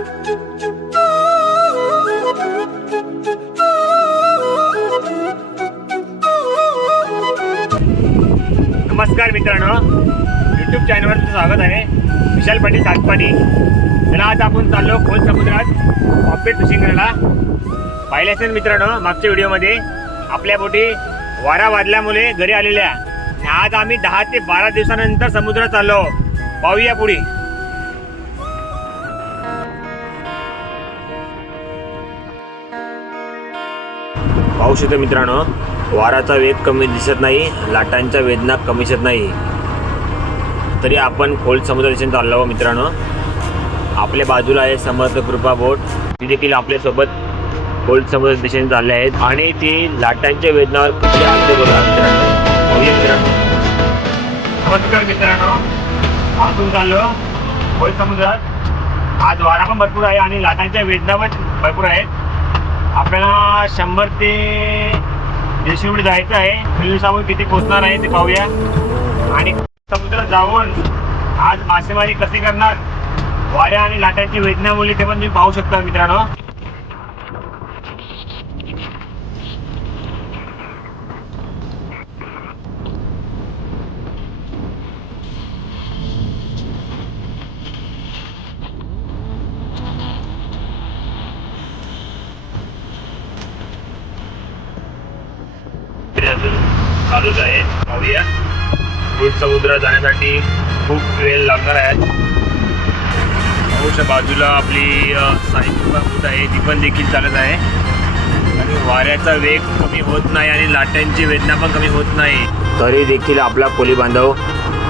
नमस्कार मित्रांनो. यूट्यूब चॅनलवर तुमचं स्वागत आहे. विशाल पाटील सातपाटी त्याला आज आपण चाललो खोल समुद्रात पॉकेट फिशिंग करायला पाहिले असेल मित्रांनो मागच्या व्हिडिओमध्ये. आपल्या बोटी वारा वाजल्यामुळे घरी आलेल्या. आज आम्ही दहा ते बारा दिवसानंतर समुद्रात चाललो. पाहूया पुढे. पाहू मित्रांनो वाराचा वेग कमी दिसत नाही लाटांच्या वेदना कमी दिसत नाही. तरी आपण खोल समुद्र दिशेने चाललो आहोत मित्रांनो. आपल्या बाजूला आहे समर्थ कृपा बोट. ती देखील आपल्यासोबत खोल समुद्र दिशेने चालले आहेत. आणि ती लाटांच्या वेदनावर कशी आनंद मित्रांनो. मित्रांनो. नमस्कार मित्रांनो. आपण चाललो खोल समुद्रात. आज वारा पण भरपूर आहे आणि लाटांच्या वेदना पण भरपूर आहेत. आपल्याला शंभर ते दीडशे जायचं आहे. फिल्म साबून किती पोचणार आहे ते पाहूया. आणि समुद्रात जाऊन आज मासेमारी कसे करणार? वाऱ्या आणि लाटांची वेदनामुळे ते पण तुम्ही पाहू शकता मित्रांनो. चालूच आहे. पाहूया. खोल समुद्रात जाण्यासाठी खूप वेळ लागणार आहे पाऊच्या बाजूला आपली अ, साईकृपा बोट आहे. ती पण देखील चालत आहे. आणि वाऱ्याचा वेग कमी होत नाही आणि लाटांची वेदना पण कमी होत नाही. तरी देखील आपला कोली बांधव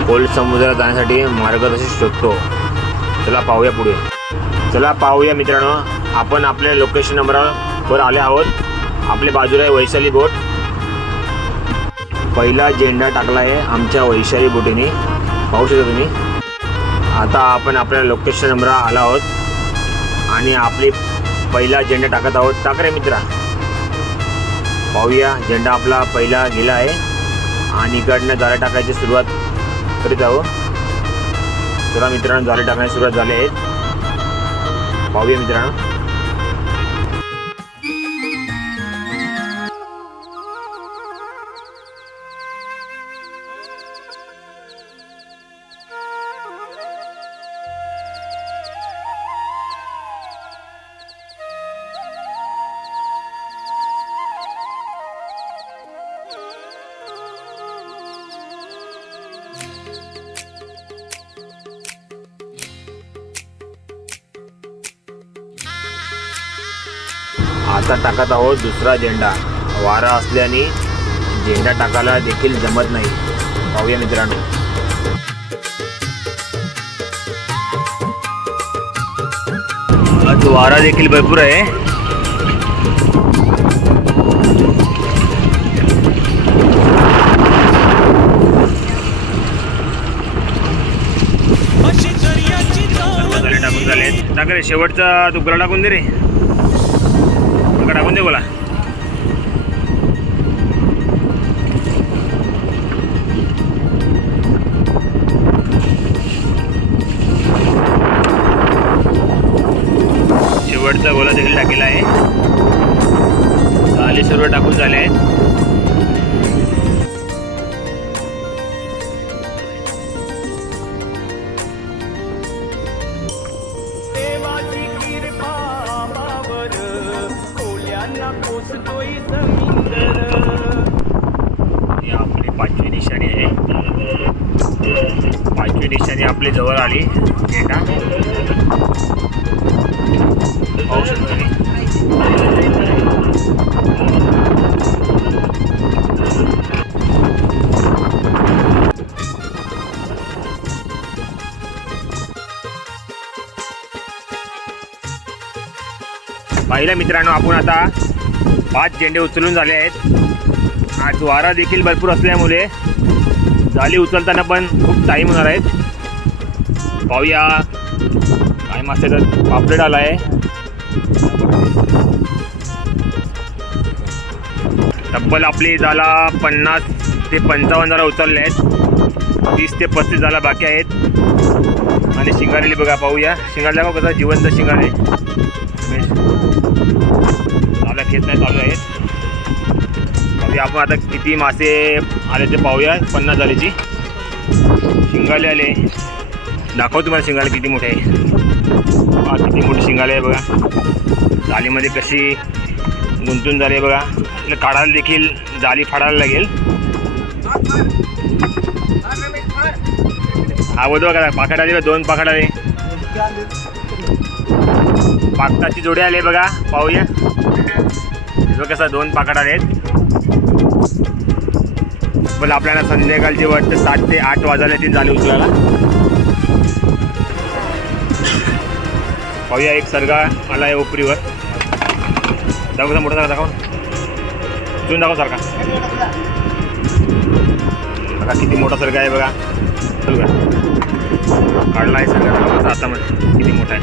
खोल समुद्रात जाण्यासाठी मार्गदर्शन शोधतो. चला पाहूया पुढे. चला पाहूया मित्रांनो आपण आपल्या लोकेशन नंबरावर आले आहोत. आपल्या बाजूला आहे वैशाली बोट पहिला झेंडा टाकला आहे आमच्या वैशाली बोटीने. पाहू शकता तुम्ही. आता आपण आपल्या लोकेशन नंबर आला आहोत. आणि आपली पहिला झेंडा टाकत आहोत. टाक रे मित्रा. पाहूया झेंडा आपला पहिला गेला आहे. आणि इकडनं जाळे टाकायची सुरुवात करीत आहोत. चला मित्रांनो जाळे टाकण्याची सुरुवात झाली आहे. पाहूया मित्रांनो. आता टाकत आहोत दुसरा झेंडा. वारा असल्याने झेंडा टाकायला देखील जमत नाही. पाहूया मित्रांनो. आज वारा देखील भरपूर आहे. झाले टाकून झाले टाक रे शेवटचा तुकडा टाकून दे रे. तुकडा टाकून दे पोचतोय जमीनदर ही आपली पाचवी निशाणी आहे. पाचवी निशाणी आपली जवळ आली. डेटा पाहू पाहिलं मित्रांनो आपण आता पाच झेंडे उचलून झाले आहेत. आज वारा देखील भरपूर असल्यामुळे जाली उचलताना पण खूप टाईम होणार आहेत पाहूया काय मासे पापलेट आला आहे तब्बल आपली झाला पन्नास ते पंचावन्न जरा उचलले आहेत. तीस ते पस्तीस झाला बाकी आहेत. आणि शिंगारेली बघा पाहूया. शिंगारला बघा कसा जिवंत शिंगारे. चालू नाही चालू आहेत आपण आता किती मासे आले ते पाहूया पन्नास झालीची शिंगाले आले. दाखव तुम्हाला शिंगाले किती मोठे आहे. किती मोठी शिंगाले आहे बघा. जालीमध्ये कशी गुंतून झाली बघा. आपलं काढायला देखील जाली फाडायला लागेल. हा बोलतो बघा पाकड आले दोन पाकड आले. पाकटाची जोडी आले बघा पाहूया. बघ दोन पाकड आहेत. पण आपल्याला संध्याकाळची वाटतं सात ते आठ वाजायला ती झाली उचलायला पाहूया एक सरगा आला आहे ओपरीवर. दाखव मोठा सरगा दाखव तुम्ही दाखव सारखा बघा किती मोठा सरगा आहे बघा. चल काढला आहे सरगा दाखव कसा किती मोठा आहे.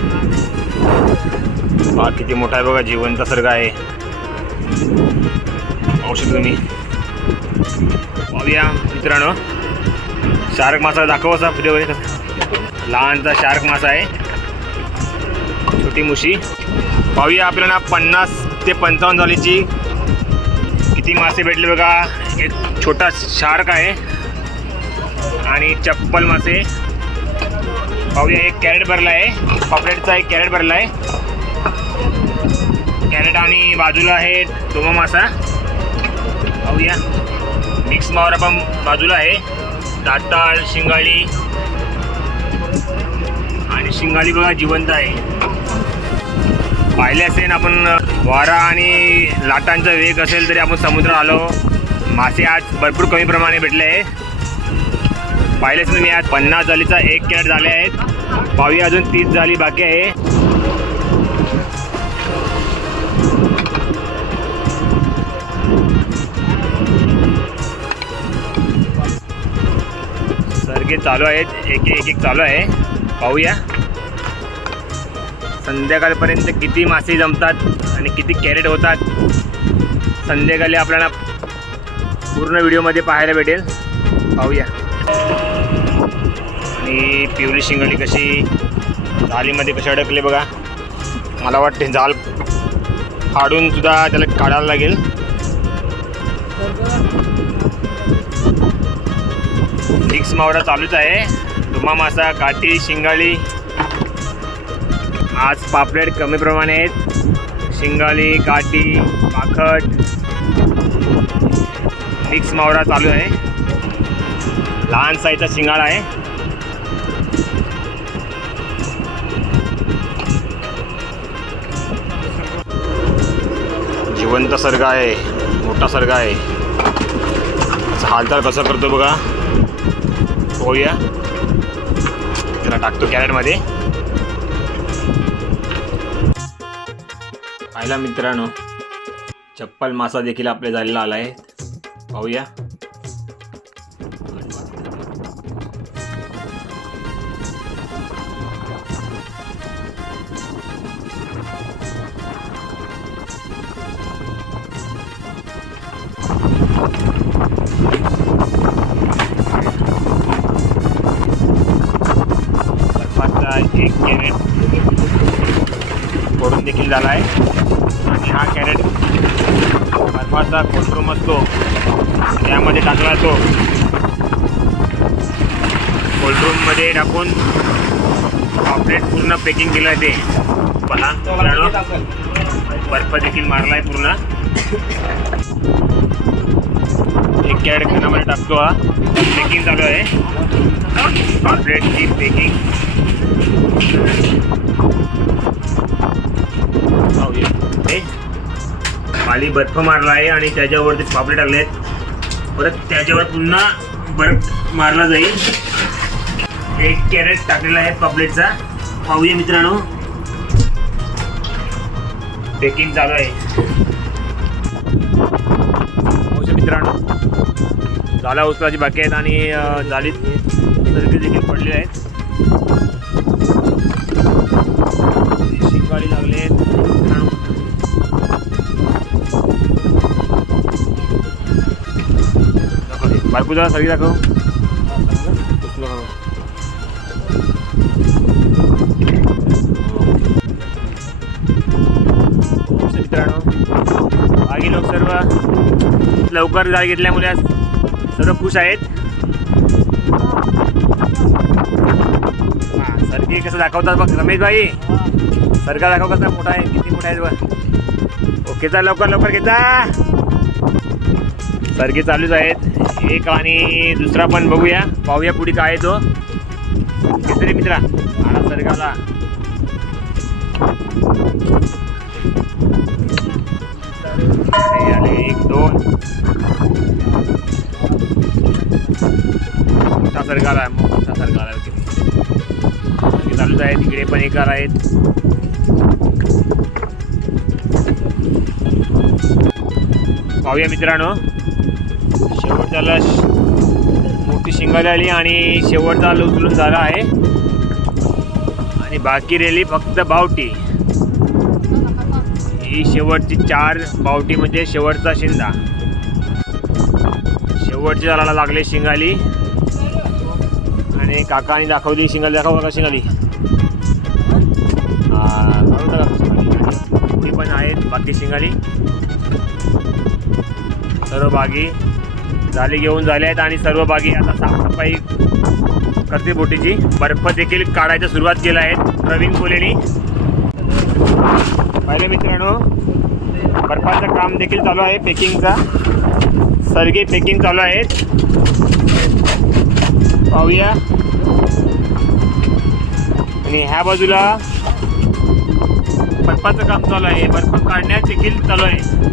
हा किती मोठा आहे बघा जिवंत सरगा आहे. औषध तुम्ही पाहूया मित्रांनो. शार्क मासा दाखव असा व्हिडिओमध्ये लहानचा शार्क मासा आहे. छोटी मुशी. पाहूया आपल्याला पन्नास ते पंचावन्न झालीची किती मासे भेटले बघा. एक छोटा शार्क आहे. आणि चप्पल मासे. पाहूया एक कॅरेट भरला आहे. पॉपलेटचा एक कॅरेट भरला आहे. कॅरेट आणि बाजूला आहे टोमा मासा. पाहूया. मिक्स मावरा पण बाजूला आहे. दाताळ शिंगाळी. आणि शिंगाळी बघा जिवंत आहे. पाहिले असेल आपण वारा आणि लाटांचा वेग असेल तरी आपण समुद्र आलो. मासे आज भरपूर कमी प्रमाणे भेटले आहे पाहिलेच मी आज पन्नास जालीचा एक कॅरेट झाले आहेत. पावी अजून तीस जाली बाकी आहे. सरगे चालू आहेत. एक एक एक चालू आहे. पाहूया. संध्याकाळपर्यंत किती मासे जमतात आणि किती कॅरेट होतात संध्याकाळी आपल्याला पूर्ण व्हिडिओमध्ये पाहायला भेटेल. पाहूया. आणि पिवळी शिंगडी कशी जालीमध्ये कशी अडकली बघा. मला वाटते जाल फाडून सुद्धा त्याला काढायला लागेल. मिक्स मावडा चालूच आहे. धुमा मासा काठी शिंगाळी. आज पापलेट कमी प्रमाणे आहेत. शिंगाळी काठी पाखट. मिक्स मावडा चालू आहे. लहान साईजचा शिंगाळा आहे. जिवंत सर्ग आहे. मोठा सर्ग आहे. हालचाल कसं करतो बघा. होऊया त्याला टाकतो कॅरेटमध्ये. पाहिला मित्रांनो चप्पल मासा देखील आपल्या झालेला आला आहे पाहूया. एक कॅरेट फोडून देखील झाला आहे आणि हा कॅरेट बर्फाचा कोटरूम असतो त्यामध्ये टाकला तो कोल्ड्रूममध्ये टाकून ऑपरेट पूर्ण पॅकिंग केलं आहे ते पहा बर्फ देखील मारला आहे पूर्ण. एक कॅरेट खानामध्ये टाकतो हा. पॅकिंग चालू आहे. ऑपरेटची पॅकिंग खाली बर्फ मारला आहे आणि त्याच्यावरती पापडे टाकले आहेत. परत त्याच्यावर पुन्हा बर्फ मारला जाईल. एक कॅरेट टाकलेला आहे पापलेटचा. पाहूया मित्रांनो. पॅकिंग चालू आहे. मित्रांनो. झाला उचलाची बाकी आहेत आणि झाली जाळीत सर्दी देखील पडली आहेत दाखवू जरा सगळी दाखव मित्रांनो बाकी सर्व लवकर जाळ घेतल्यामुळे सर्व खुश आहेत सरकी कसं दाखवतात बघ रमेश भाई सरका दाखव कसा मोठा आहे किती मोठा आहे बघ ओकेचा लवकर लवकर घेता सरकी चालूच आहेत एक आणि दुसरा पण बघूया. पाहूया पुढे काय आहे तो. घेतो मित्रा? आला सरगाला एक दोन. मोठा सरकार आहे मोठा सरकार आहे. चालूच आहे तिकडे पण एकार आहेत. पाहूया मित्रांनो. शेवटच्याला मोठी शिंगारी आली आणि शेवटचा उचलून झाला आहे. आणि बाकी रेली फक्त बावटी. ही शेवटची चार बावटी म्हणजे शेवटचा शिंदा. शेवटची झाडाला लागले शिंगाली. आणि काकाने दाखवली शिंगाली दाखव का शिंगाली. काढून टाका पण आहेत बाकी शिंगाली. सर्व बागी झाली घेऊन झाले आहेत आणि सर्व बागी आता साफसफाई करते बोटीची. बर्फ देखील काढायला सुरुवात केलं आहे प्रवीण कोलेनी. पहिले मित्रांनो बर्फाचं काम देखील चालू आहे पेकिंगचा. सरगे पेकिंग चालू आहेत पाहूया. आणि ह्या बाजूला बर्फाचं काम चालू आहे. बर्फ काढण्यास देखील चालू आहे.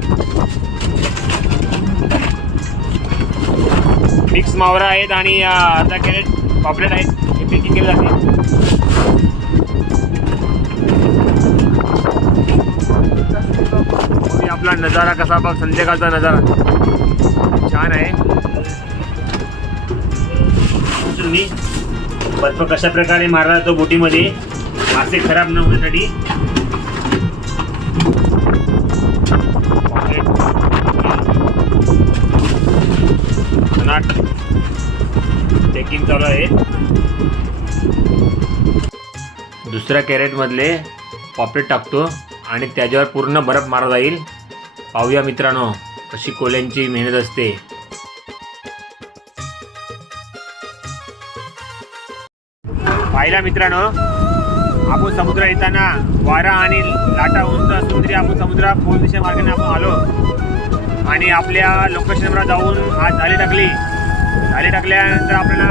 मिक्स मावरा आहेत आणि अर्धा कॅरेट पॉपलेट आहेत. हे पॅकिंग केलं जाते. आपला नजारा कसा बघ संध्याकाळचा नजारा. छान आहे. तुम्ही बर्फ कशा प्रकारे मारला जातो बोटीमध्ये? मासे खराब न होण्यासाठी. दुसऱ्या कॅरेटमधले पॉपलेट टाकतो आणि त्याच्यावर पूर्ण बर्फ मारा जाईल. पाहूया मित्रांनो कशी कोल्यांची मेहनत असते. पाहिला मित्रांनो आपण समुद्रात येताना वारा आणि लाटा उंच असून तरी आपण समुद्रा फोन दिशा मार्गाने आपण आलो. आणि आपल्या लोकेशनवर जाऊन आज झाली टाकली. झाली टाकल्यानंतर आपल्याला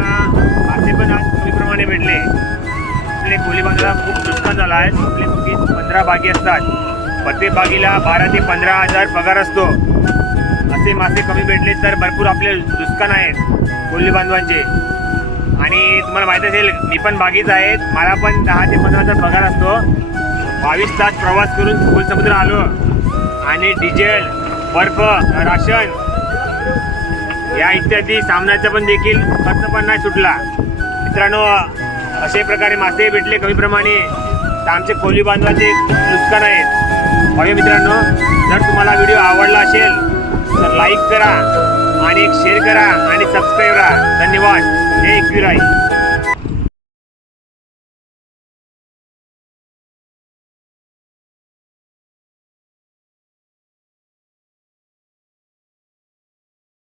मासे पण आज पूर्वीप्रमाणे प्रमाणे भेटले. आपले कोली बांधाला खूप नुकसान झालं आहे. आपले चुकी पंधरा बागी असतात. प्रत्येक बागीला बारा ते पंधरा हजार पगार असतो. असे मासे कमी भेटले तर भरपूर आपले नुकसान आहेत कोल्ही बांधवांचे आणि तुम्हाला माहीत असेल मी पण बागीच आहे. मला पण दहा ते पंधरा हजार पगार असतो. बावीस तास प्रवास करून खोल समुद्र आलो. आणि डिझेल बर्फ राशन या इत्यादी सामन्याचा पण देखील खर्च पण नाही सुटला. मित्रांनो असे प्रकारे मासे भेटले कमी प्रमाणे तर आमचे खोली बांधवाचे नुकसान आहेत. बघा मित्रांनो जर तुम्हाला व्हिडिओ आवडला असेल तर लाईक करा आणि एक शेअर करा आणि सबस्क्राईब करा. धन्यवाद. जय एकविराई